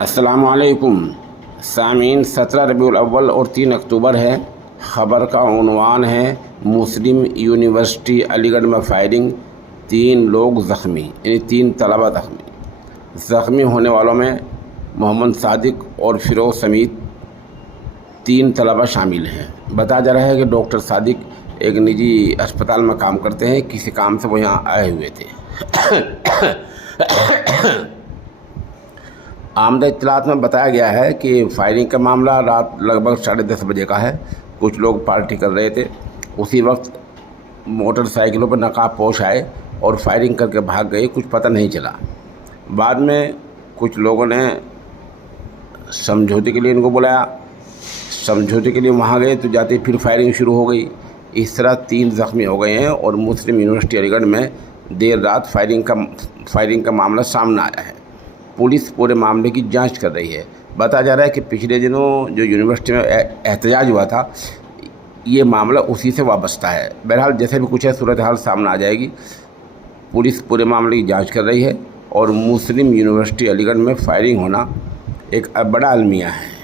अस्सलाम वालेकुम सामीन। 17 रबीउल अव्वल और 3 अक्टूबर है। ख़बर का उन्वान है मुस्लिम यूनिवर्सिटी अलीगढ़ में फायरिंग, 3 लोग ज़ख्मी, यानी 3 तलबा ज़ख्मी। ज़ख्मी होने वालों में मोहम्मद सादिक और फिरोज़ समेत 3 तलबा शामिल हैं। बताया जा रहा है कि डॉक्टर सादिक एक निजी अस्पताल में काम करते हैं, किसी काम से वो यहाँ आए हुए थे। आमदा इत्तलात में बताया गया है कि फायरिंग का मामला रात लगभग 10:30 बजे का है। कुछ लोग पार्टी कर रहे थे, उसी वक्त मोटरसाइकिलों पर नकाबपोश आए और फायरिंग करके भाग गए, कुछ पता नहीं चला। बाद में कुछ लोगों ने समझौते के लिए इनको बुलाया, समझौते के लिए वहाँ गए तो जाते फिर फायरिंग शुरू हो गई। इस तरह 3 ज़ख्मी हो गए हैं और मुस्लिम यूनिवर्सिटी अलीगढ़ में देर रात फायरिंग का मामला सामने आया है। पुलिस पूरे मामले की जांच कर रही है। बताया जा रहा है कि पिछले दिनों जो यूनिवर्सिटी में एहतजाज हुआ था, ये मामला उसी से वाबस्ता है। बहरहाल जैसे भी कुछ है, सूरत हाल सामने आ जाएगी। पुलिस पूरे मामले की जांच कर रही है और मुस्लिम यूनिवर्सिटी अलीगढ़ में फायरिंग होना एक बड़ा अलमिया है।